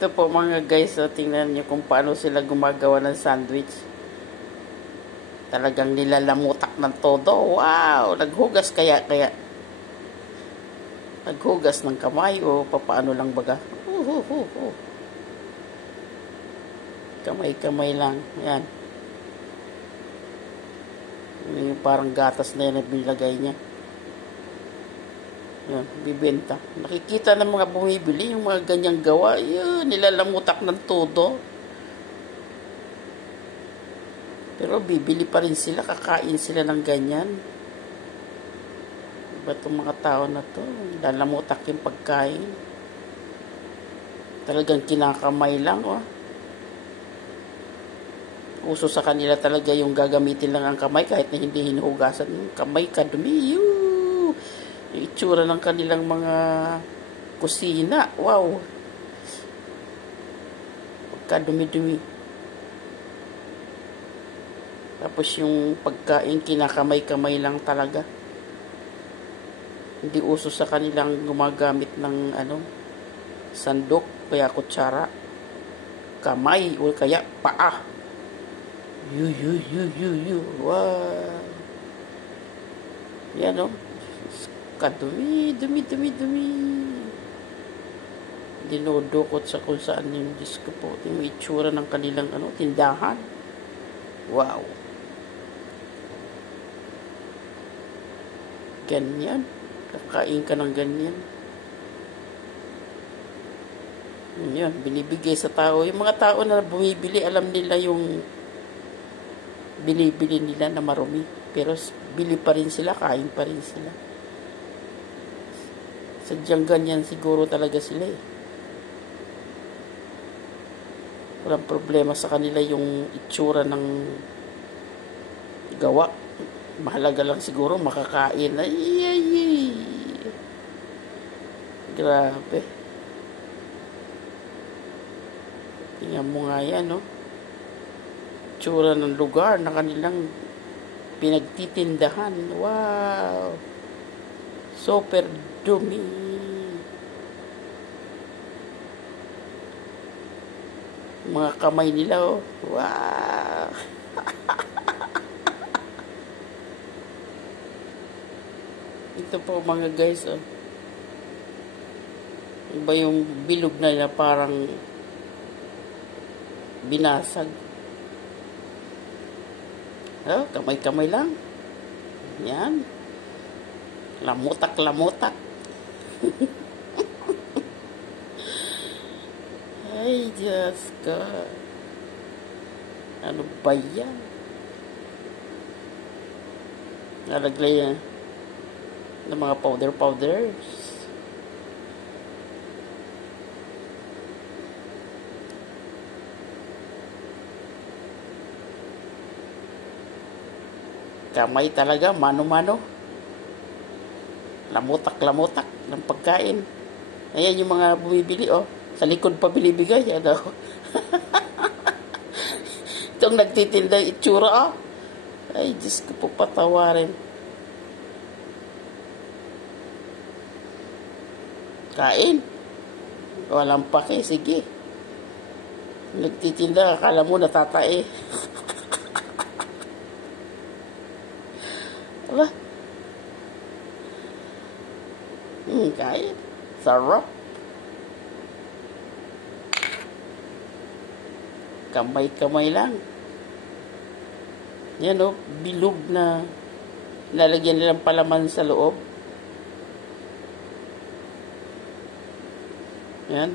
Ito po mga guys, so tingnan nyo kung paano sila gumagawa ng sandwich. Talagang nilalamutak ng todo. Wow! Naghugas kaya naghugas ng kamay o papaano lang baga. Kamay-kamay lang. Yan. Yung parang gatas na yan na binilagay niya. Yan, bibenta. Nakikita ng mga bumibili yung mga ganyang gawa. Yun, nilalamutak ng todo. Pero bibili pa rin sila, kakain sila ng ganyan. Iba itong mga tao na to, nilalamutak yung pagkain. Talagang kinakamay lang, oh. Uso sa kanila talaga yung gagamitin lang ang kamay kahit na hindi hinuhugasan. Kamay kadumi, yung itsura ng kanilang mga kusina. Wow! Kadumi-dumi. Tapos yung pagkain, kinakamay-kamay lang talaga. Hindi uso sa kanilang gumagamit ng sandok, kaya kutsara. Kamay, o kaya paa. Wow! Yan, oh. Kadumi. Dinodokot sa kung saan yung disco po. Yung itsura ng kanilang tindahan. Wow. Ganyan. Kakain ka ng ganyan. Yan, binibigay sa tao. Yung mga tao na bumibili, alam nila yung binibili nila na marumi. Pero bili pa rin sila, kain pa rin sila. Sadyang ganyan siguro talaga sila eh. Walang problema sa kanila yung itsura ng gawa. Mahalaga lang siguro makakain. Ay. Grabe. Tingnan mo nga yan, no? Itsura ng lugar na kanilang pinagtitindahan. Wow! Super dumi. Mga kamay nila, oh. Wow! Ito po mga guys, oh. Iba yung bilog na nila parang binasag. Oh, kamay-kamay lang. Yan. Lamutak. Ay, Diyos ko. Ano ba yan? Nalagay yan ng mga powders. Kamay talaga, mano-mano. Lamutak ng pagkain. Ayan yung mga bumibili, oh. Sa likod pa binibigay, Itong nagtitinda itsura, oh. Ay, Diyos ko po patawarin. Kain. Walang pake, sige. Nagtitinda, akala mo natatae. Wala. Kain. Sarap. Kamay-kamay lang. Yan, oh, bilog na lalagyan nilang palaman sa loob. Yan.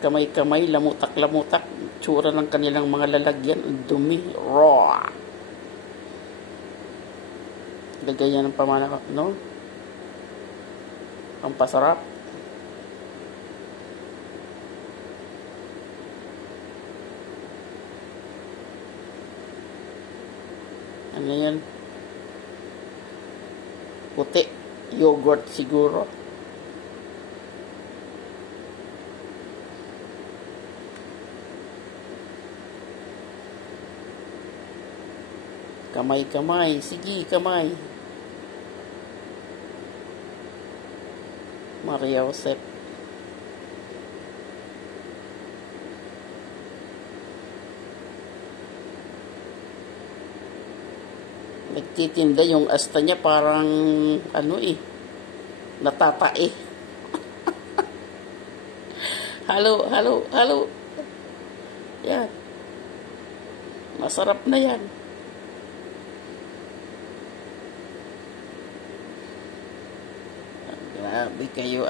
Kamay-kamay, lamutak. Tsura ng kanilang mga lalagyan. Dumi. Raw. Lagay yan ng pamana, no? Ang pasarap. Ano yan? Puti. Yogurt siguro. Kamay-kamay. Sige, kamay. Maria Josep. Nagtitinda yung asta niya parang ano natatae. Halo, halo, halo. Yan. Masarap na yan. Grabe kayo